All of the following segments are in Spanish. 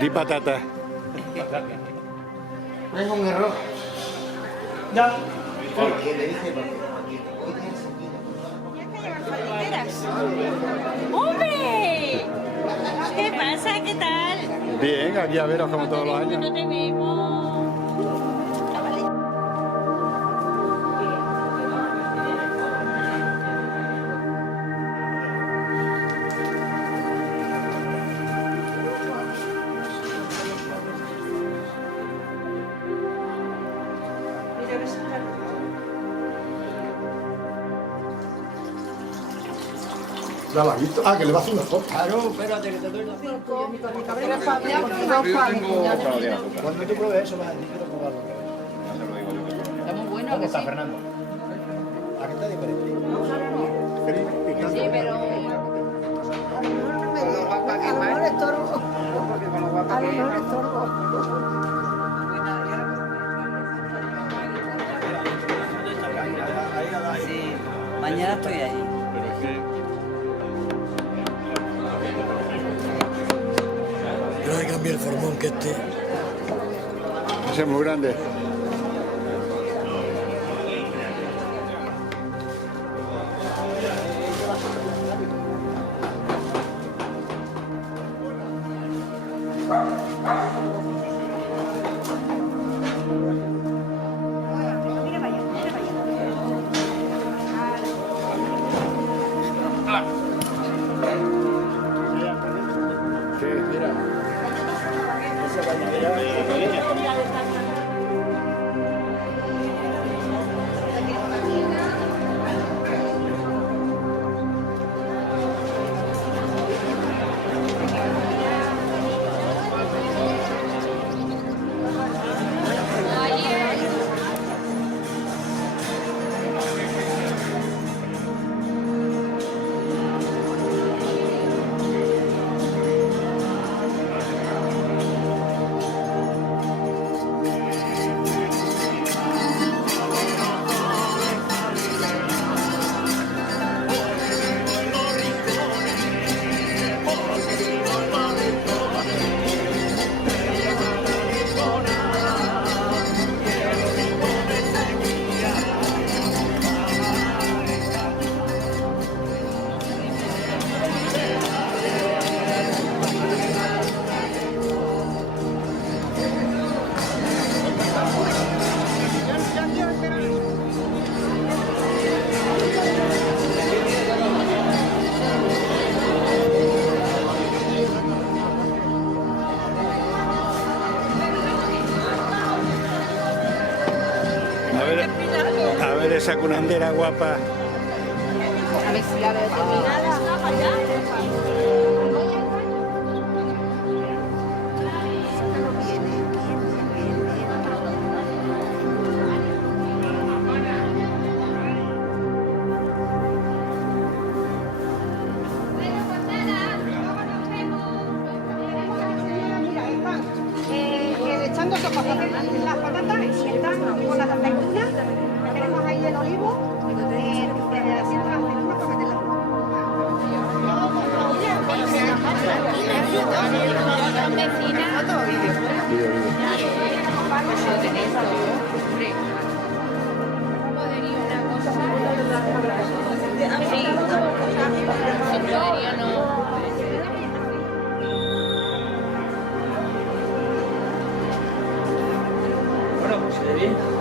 Di patata. Es un error. Ya. Porque le dije, ¡Hombre! ¿Qué pasa? ¿Qué tal? Bien, aquí a veros como todos los años. No te vemos. ¿Ya lo has visto? Ah, que le va a hacer una foto. claro, espérate que te doy la foto. Cuando tú pruebes eso, vas a decir que quiero probarlo. Está muy bueno, ¿Cómo que está, sí. Fernando? ¿A qué está diferente? Sí, pero... A lo mejor estorbo. A lo mejor estorbo. Sí, mañana estoy ahí. Yo le cambié el formón que este. Ese es muy grande. Sí, mira. A ver esa cunandera guapa. A ver si la veo terminada. Echando las patatas están con las aceitunas, tenemos ahí el olivo, haciendo las aceitunas para meterlas.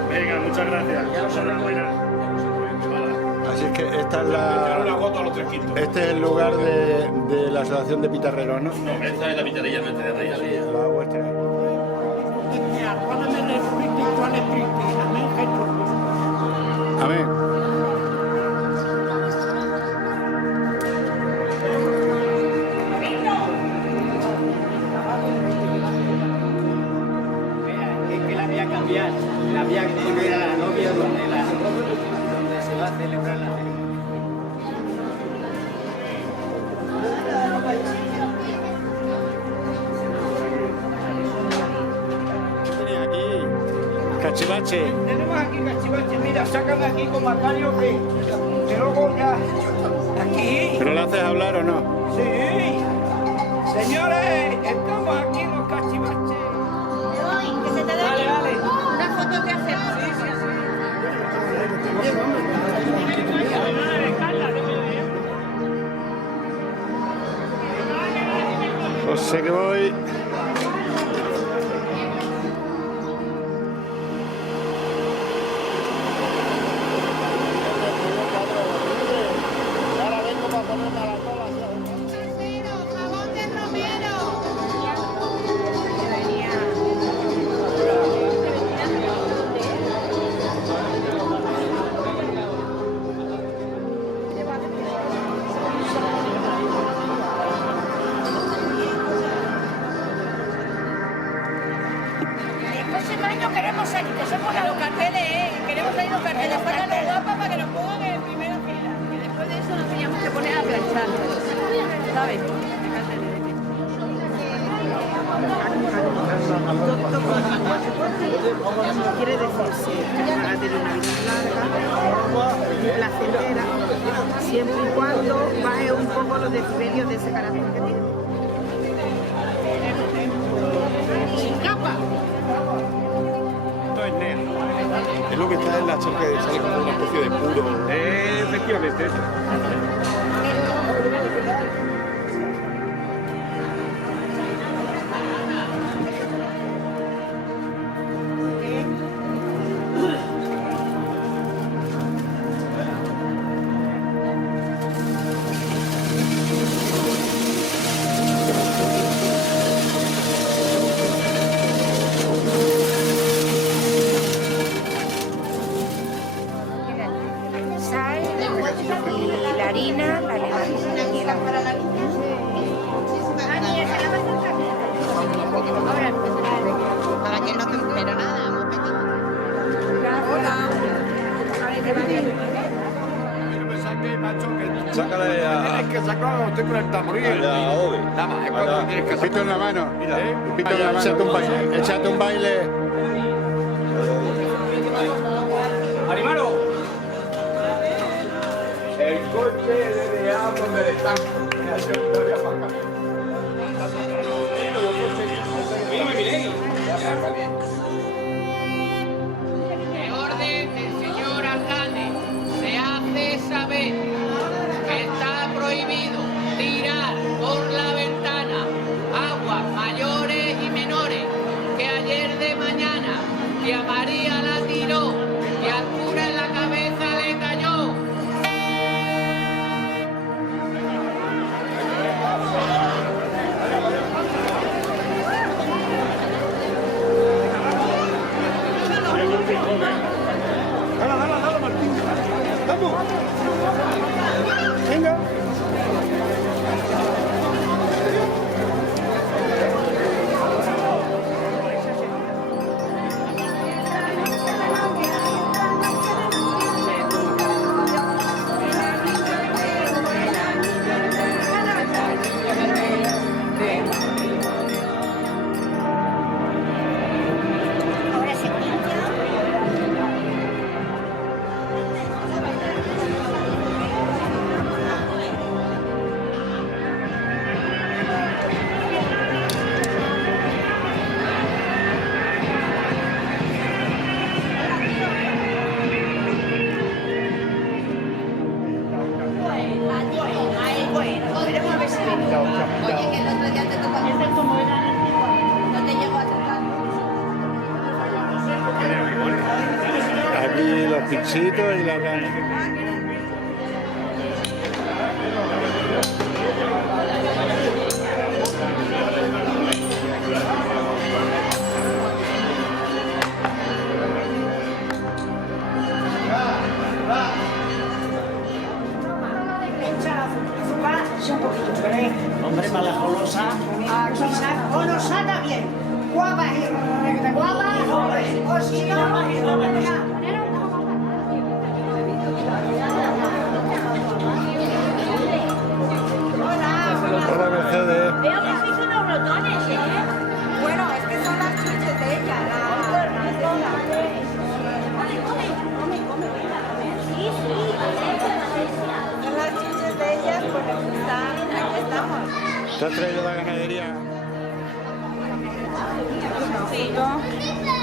Venga, muchas gracias. Así es que esta es este es el lugar de la Asociación de Pitarreros, ¿no? No, esta es la pitarrilla de Rey. La vuestra. Amén. Es que la voy a cambiar. La voy a poner a la novia donde se va a celebrar la ceremonia. Cachivache. Tenemos aquí cachivache, mira, sacan aquí con Macario que luego ya aquí. ¿Pero le haces hablar o no? Sí. Señores, estamos aquí en los cachivaches. Que se te dé Vale, vale. una foto que hacemos. Pues sé que voy. Ahora vengo para ponerme a la cola. Jabón de romero. El próximo año queremos salir, que se pongan los carteles, queremos salir los carteles, sacan los guapas para que nos pongan en primera fila. Y después de eso nos teníamos que poner a planchar. ¿Sabes? Quiere decirse que van a tener una vida larga y placentera, siempre y cuando baje un poco los decibelios de ese carácter que tiene. Sin capa. Esto es negro. Es lo que está en la choque, sale como una especie de puro. Efectivamente. Sal y la harina, la levadura y la para la niña. Ani, ¿esa la vas a sacar? Ahora, para que no te pero nada, muy pequeño. Hola. A ver, ¿qué va bien? Pero me saque, macho, que Sácale a. tienes que sacarlo, estoy con el tamboril. Allá, Ove. Nada más, es cuando tienes que El pito en la mano. Mira, El pito en la mano. Échate un baile. Échate un baile. ¡Animalo! El coche de ambos del estanco. No me miréis. De orden del señor alcalde, se hace saber que está prohibido tirar por la ventana aguas mayores y menores, que ayer de mañana tía María la tiró y al cura en la cabeza le cayó. Dale, Martín. Vamos. Venga. Ahora se pincha. Bueno, veremos a ver si viene. Oye, que el otro día te tocó. No te llegó a tocar. Aquí los pinchitos y la carne. Un poquito, hombre, para la golosa. O nos saca bien. Guapa y guapa, o si no, Hola, Mercedes. Veo que sois unos brotones, ¿eh? Bueno, es que son las chuches de ella, Sí, sí. son las chuches de ellas porque están, aquí estamos. ¿Te has traído la ganadería? Sí.